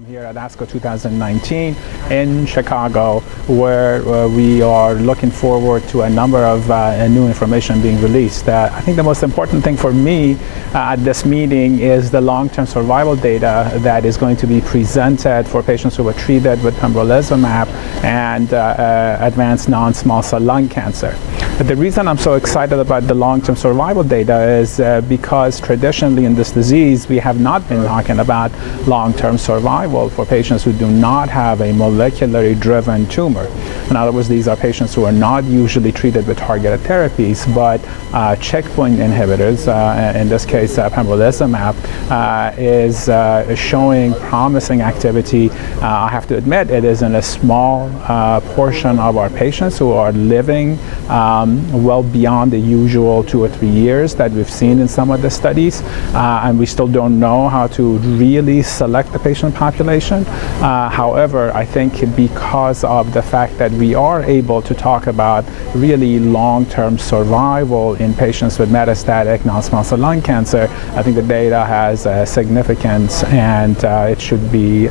I'm here at ASCO 2019 in Chicago, where we are looking forward to a number of new information being released. I think the most important thing for me at this meeting is the long-term survival data that is going to be presented for patients who were treated with pembrolizumab and advanced non-small cell lung cancer. But the reason I'm so excited about the long-term survival data is because traditionally in this disease we have not been talking about long-term survival for patients who do not have a molecularly driven tumor. In other words, these are patients who are not usually treated with targeted therapies, but checkpoint inhibitors, in this case pembrolizumab, is showing promising activity. I have to admit it is in a small portion of our patients who are living well beyond the usual 2 or 3 years that we've seen in some of the studies, and we still don't know how to really select the patient population. However, I think because of the fact that we are able to talk about really long-term survival in patients with metastatic non-small cell lung cancer, I think the data has significance, and it should be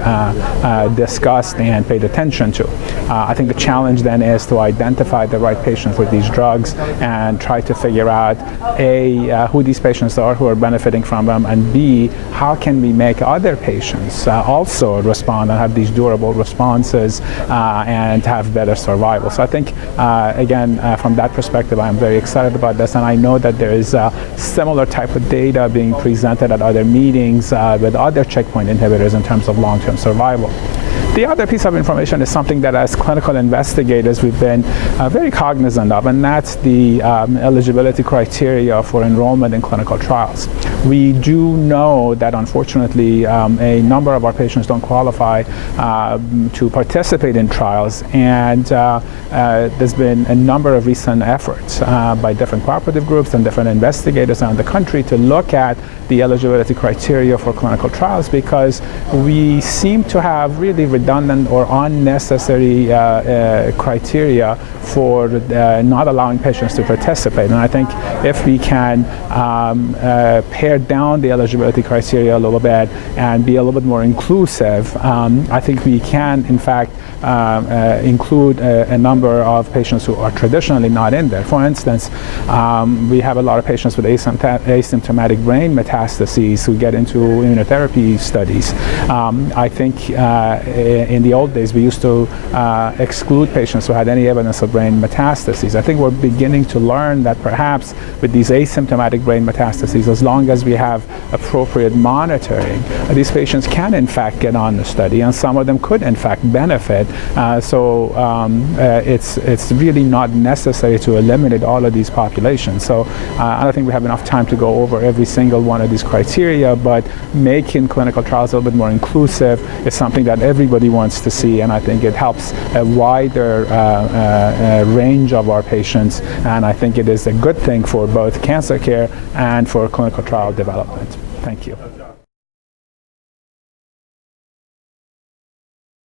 discussed and paid attention to. I think the challenge then is to identify the right patients for these drugs and try to figure out A, who these patients are who are benefiting from them, and B, how can we make other patients also respond and have these durable responses and have better survival. So I think, again, from that perspective, I'm very excited about this, and I know that there is similar type of data being presented at other meetings with other checkpoint inhibitors in terms of long-term survival. The other piece of information is something that as clinical investigators we've been very cognizant of, and that's the eligibility criteria for enrollment in clinical trials. We do know that unfortunately a number of our patients don't qualify to participate in trials, and there's been a number of recent efforts by different cooperative groups and different investigators around the country to look at the eligibility criteria for clinical trials, because we seem to have really redundant or unnecessary criteria for not allowing patients to participate. And I think if we can pare down the eligibility criteria a little bit and be a little bit more inclusive, I think we can in fact include a number of patients who are traditionally not in there. For instance, we have a lot of patients with asymptomatic brain metastases who get into immunotherapy studies. I think in the old days we used to exclude patients who had any evidence of brain metastases. I think we're beginning to learn that perhaps with these asymptomatic brain metastases, as long as we have appropriate monitoring, these patients can in fact get on the study, and some of them could in fact benefit. It's really not necessary to eliminate all of these populations. So I don't think we have enough time to go over every single one of these criteria, but making clinical trials a little bit more inclusive is something that everybody wants to see, and I think it helps a wider range of our patients, and I think it is a good thing for both cancer care and for clinical trial development. Thank you.